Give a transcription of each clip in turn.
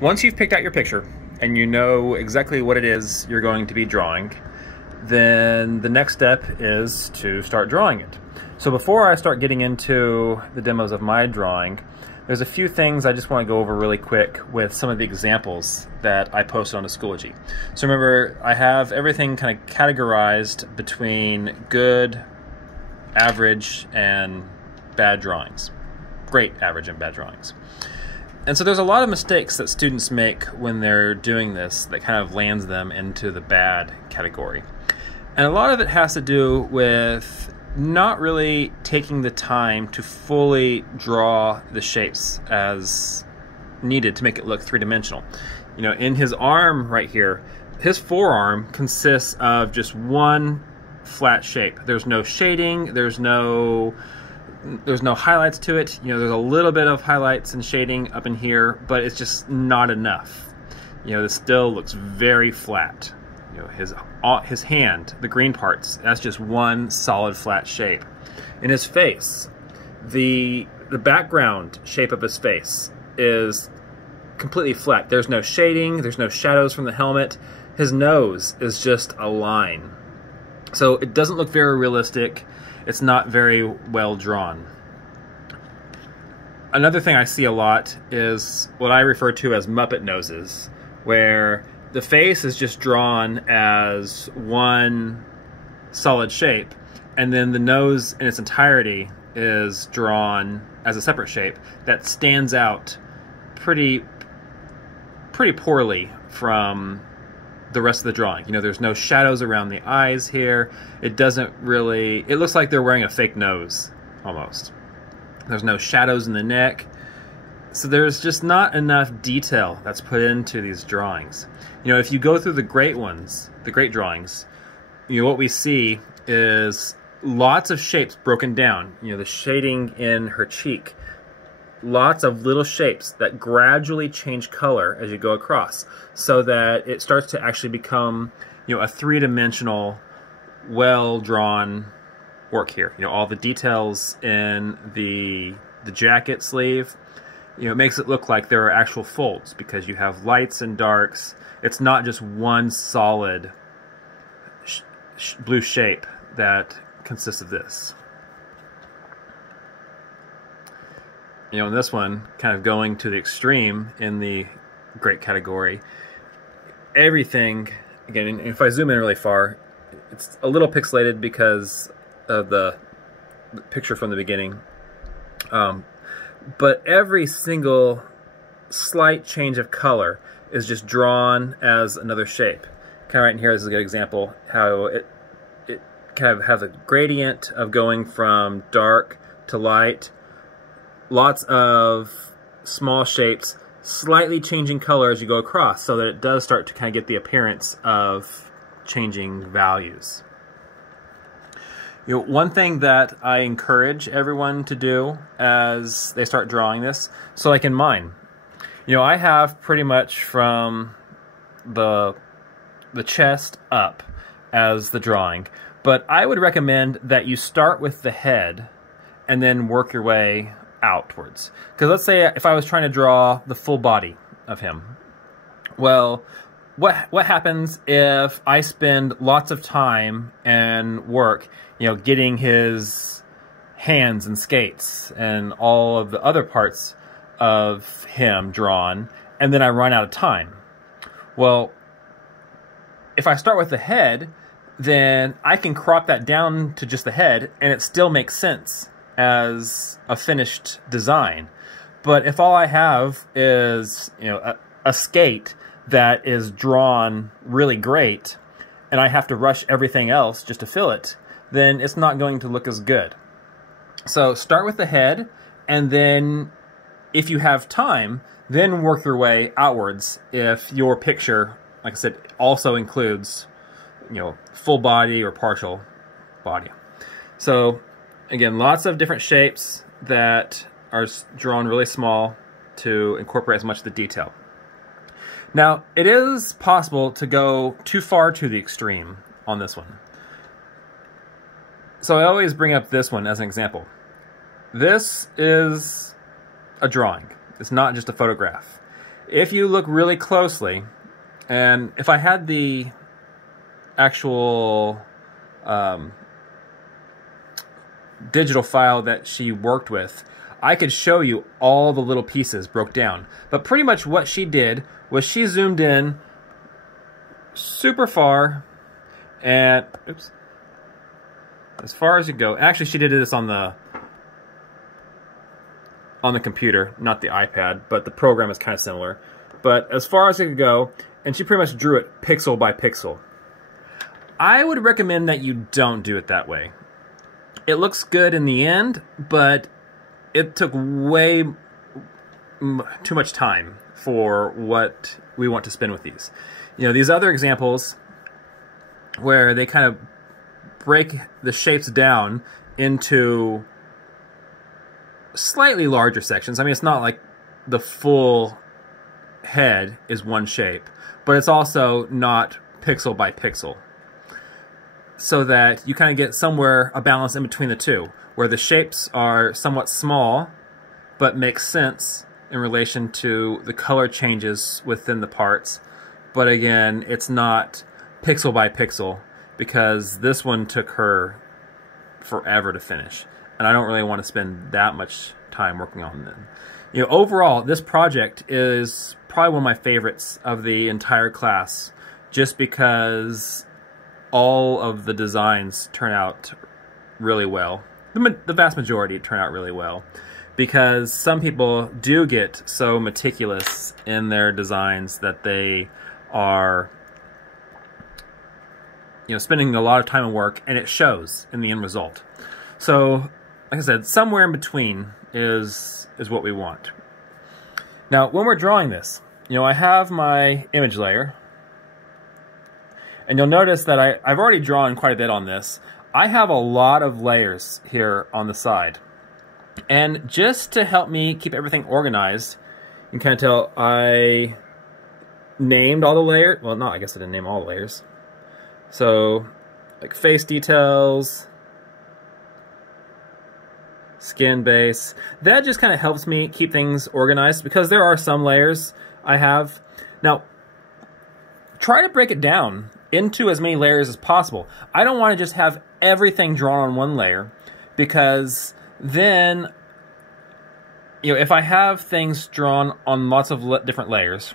Once you've picked out your picture and you know exactly what it is you're going to be drawing, then the next step is to start drawing it. So before I start getting into the demos of my drawing, there's a few things I just want to go over really quick with some of the examples that I posted on Schoology. So remember, I have everything kind of categorized between good, average, and bad drawings. Great, average, and bad drawings. And so there's a lot of mistakes that students make when they're doing this that kind of lands them into the bad category. And a lot of it has to do with not really taking the time to fully draw the shapes as needed to make it look three-dimensional. You know, in his arm right here, his forearm consists of just one flat shape. There's no shading, there's no highlights to it. You know, there's a little bit of highlights and shading up in here, but it's just not enough. You know, this still looks very flat. You know, his hand, the green parts, that's just one solid flat shape. In his face, the background shape of his face is completely flat. There's no shading, there's no shadows from the helmet. His nose is just a line. So it doesn't look very realistic. It's not very well drawn. Another thing I see a lot is what I refer to as Muppet noses, where the face is just drawn as one solid shape, and then the nose in its entirety is drawn as a separate shape that stands out pretty poorly from the rest of the drawing. You know, there's no shadows around the eyes here. It looks like they're wearing a fake nose, almost. There's no shadows in the neck. So there's just not enough detail that's put into these drawings. You know, if you go through the great ones, the great drawings, you know, what we see is lots of shapes broken down. You know, the shading in her cheek, lots of little shapes that gradually change color as you go across, so that it starts to actually become, you know, a three-dimensional, well-drawn work here. You know, all the details in the jacket sleeve, you know, it makes it look like there are actual folds because you have lights and darks. It's not just one solid blue shape that consists of this. You know, in this one, kind of going to the extreme in the great category, everything, again, if I zoom in really far, it's a little pixelated because of the picture from the beginning. But every single slight change of color is just drawn as another shape. Kind of right in here, this is a good example, how it kind of has a gradient of going from dark to light. Lots of small shapes, slightly changing color as you go across, so that it does start to kind of get the appearance of changing values. You know, one thing that I encourage everyone to do as they start drawing this, so like in mine, you know, I have pretty much from the chest up as the drawing, but I would recommend that you start with the head and then work your way outwards. Because let's say if I was trying to draw the full body of him, well, what happens if I spend lots of time and work, you know, getting his hands and skates and all of the other parts of him drawn, and then I run out of time? Well, if I start with the head, then I can crop that down to just the head, and it still makes sense as a finished design. But if all I have is, you know, a skate that is drawn really great, and I have to rush everything else just to fill it, then it's not going to look as good. So start with the head, and then if you have time, then work your way outwards if your picture, like I said, also includes, you know, full body or partial body. So again, lots of different shapes that are drawn really small to incorporate as much of the detail. Now, it is possible to go too far to the extreme on this one. So I always bring up this one as an example. This is a drawing. It's not just a photograph. If you look really closely, and if I had the actual digital file that she worked with, I could show you all the little pieces broke down. But pretty much what she did was she zoomed in super far and, oops, as far as you go. Actually, she did this on the computer, not the iPad, but the program is kind of similar. But as far as it could go, and she pretty much drew it pixel by pixel. I would recommend that you don't do it that way. It looks good in the end, but it took way too much time for what we want to spend with these. You know, these other examples where they kind of break the shapes down into slightly larger sections. I mean, it's not like the full head is one shape, but it's also not pixel by pixel. So that you kind of get somewhere a balance in between the two, where the shapes are somewhat small, but make sense in relation to the color changes within the parts. But again, it's not pixel by pixel, because this one took her forever to finish. And I don't really want to spend that much time working on them. You know, overall, this project is probably one of my favorites of the entire class, just because all of the designs turn out really well. The vast majority turn out really well, because some people do get so meticulous in their designs that they are, you know, spending a lot of time and work, and it shows in the end result. So, like I said, somewhere in between is what we want. Now, when we're drawing this, you know, I have my image layer, and you'll notice that I've already drawn quite a bit on this. I have a lot of layers here on the side. And just to help me keep everything organized, you can kind of tell I named all the layers. Well, no, I guess I didn't name all the layers. So, like face details, skin base. That just kind of helps me keep things organized, because there are some layers I have. Now, try to break it down into as many layers as possible. I don't want to just have everything drawn on one layer, because then, you know, if I have things drawn on lots of different layers,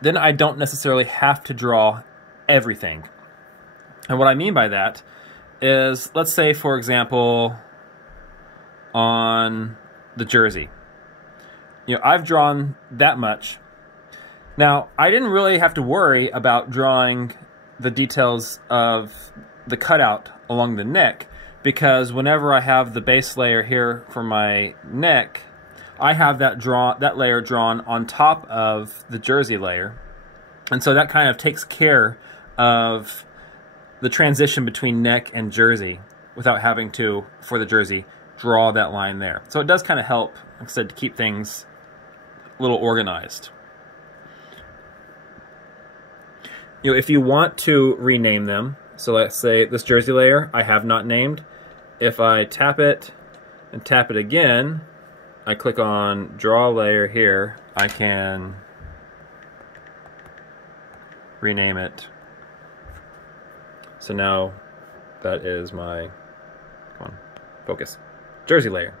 then I don't necessarily have to draw everything. And what I mean by that is, let's say, for example, on the jersey, you know, I've drawn that much. Now, I didn't really have to worry about drawing the details of the cutout along the neck, because whenever I have the base layer here for my neck, I have that layer drawn on top of the jersey layer. And so that kind of takes care of the transition between neck and jersey without having to, for the jersey, draw that line there. So it does kind of help, like I said, to keep things a little organized. You know, if you want to rename them, so let's say this jersey layer I have not named. If I tap it and tap it again, I click on draw layer here, I can rename it. So now that is my, come on, focus, jersey layer.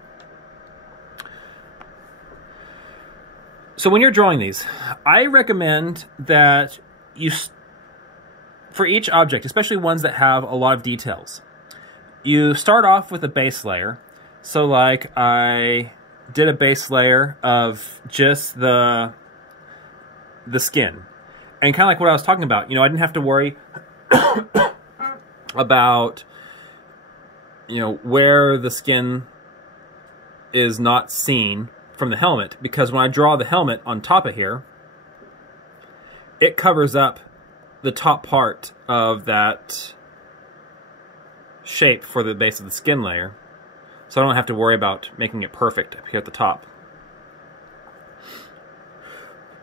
So when you're drawing these, I recommend that you, for each object, especially ones that have a lot of details, you start off with a base layer. So like I did a base layer of just the skin. And kind of like what I was talking about, you know, I didn't have to worry about, you know, where the skin is not seen from the helmet, because when I draw the helmet on top of here, it covers up the top part of that shape for the base of the skin layer, so I don't have to worry about making it perfect up here at the top.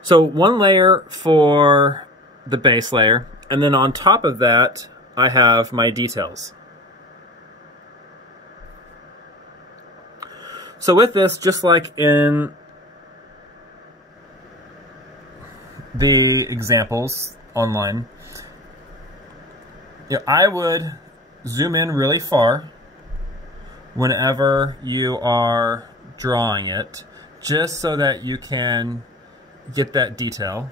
So one layer for the base layer, and then on top of that I have my details. So with this, just like in the examples online, I would zoom in really far whenever you are drawing it, just so that you can get that detail.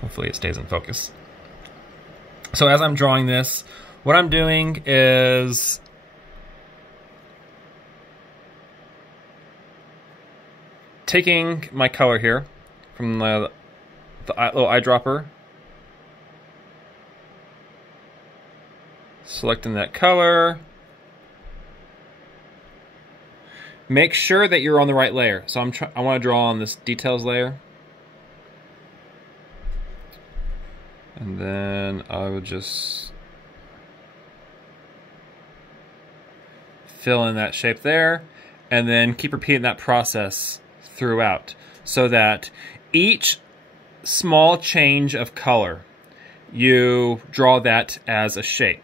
Hopefully it stays in focus. So as I'm drawing this, what I'm doing is taking my color here from the little eyedropper, selecting that color. Make sure that you're on the right layer. So I want to draw on this details layer. And then I would just fill in that shape there, and then keep repeating that process throughout, so that each small change of color, you draw that as a shape.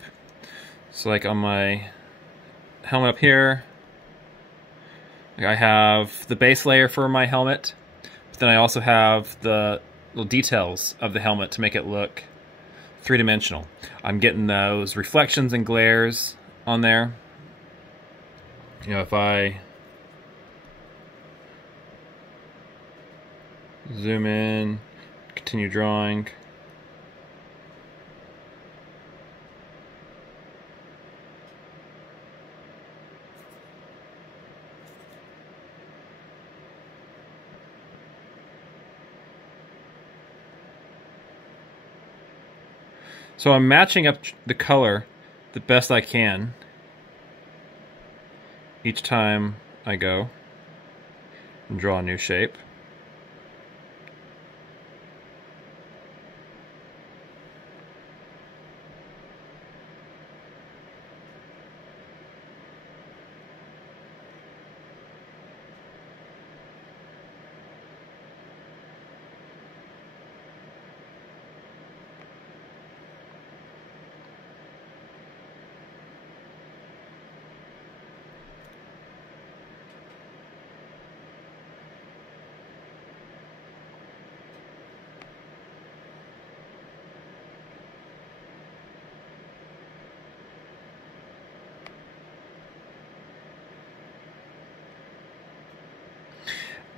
So like on my helmet up here, I have the base layer for my helmet, but then I also have the little details of the helmet to make it look three-dimensional. I'm getting those reflections and glares on there. If I zoom in, continue drawing, so I'm matching up the color the best I can each time I go and draw a new shape.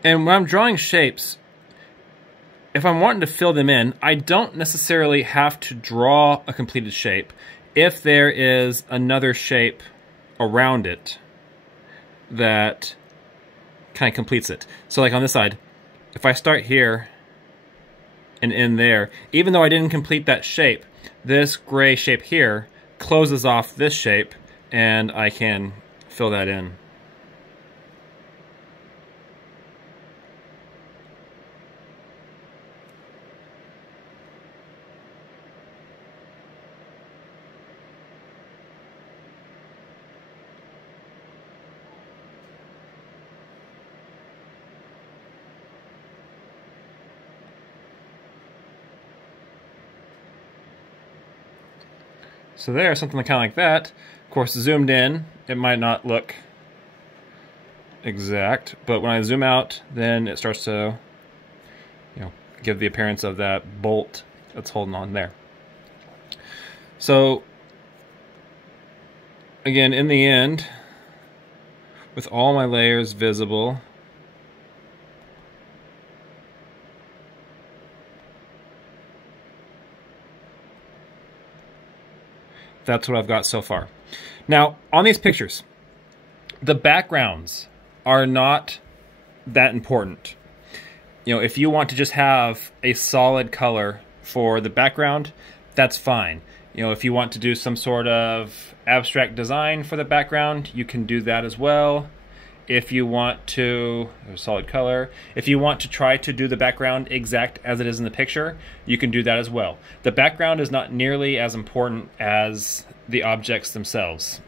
And when I'm drawing shapes, if I'm wanting to fill them in, I don't necessarily have to draw a completed shape if there is another shape around it that kind of completes it. So like on this side, if I start here and end there, even though I didn't complete that shape, this gray shape here closes off this shape and I can fill that in. So there, something kind of like that. Of course, zoomed in, it might not look exact, but when I zoom out, then it starts to, give the appearance of that bolt that's holding on there. So, again, in the end, with all my layers visible, that's what I've got so far. Now, on these pictures, the backgrounds are not that important. If you want to just have a solid color for the background, that's fine. If you want to do some sort of abstract design for the background, you can do that as well. If you want to, a solid color, if you want to try to do the background exact as it is in the picture, you can do that as well. The background is not nearly as important as the objects themselves.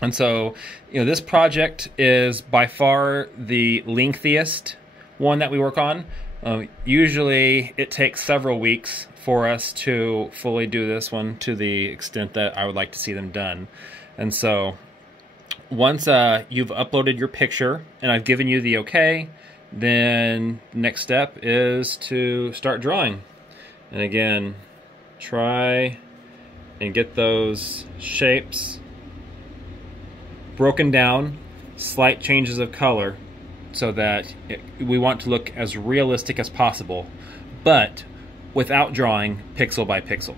And so, this project is by far the lengthiest one that we work on. Usually it takes several weeks for us to fully do this one to the extent that I would like to see them done. And so, once you've uploaded your picture and I've given you the okay, then the next step is to start drawing. And again, try and get those shapes broken down, slight changes of color, so that we want to look as realistic as possible, but without drawing pixel by pixel.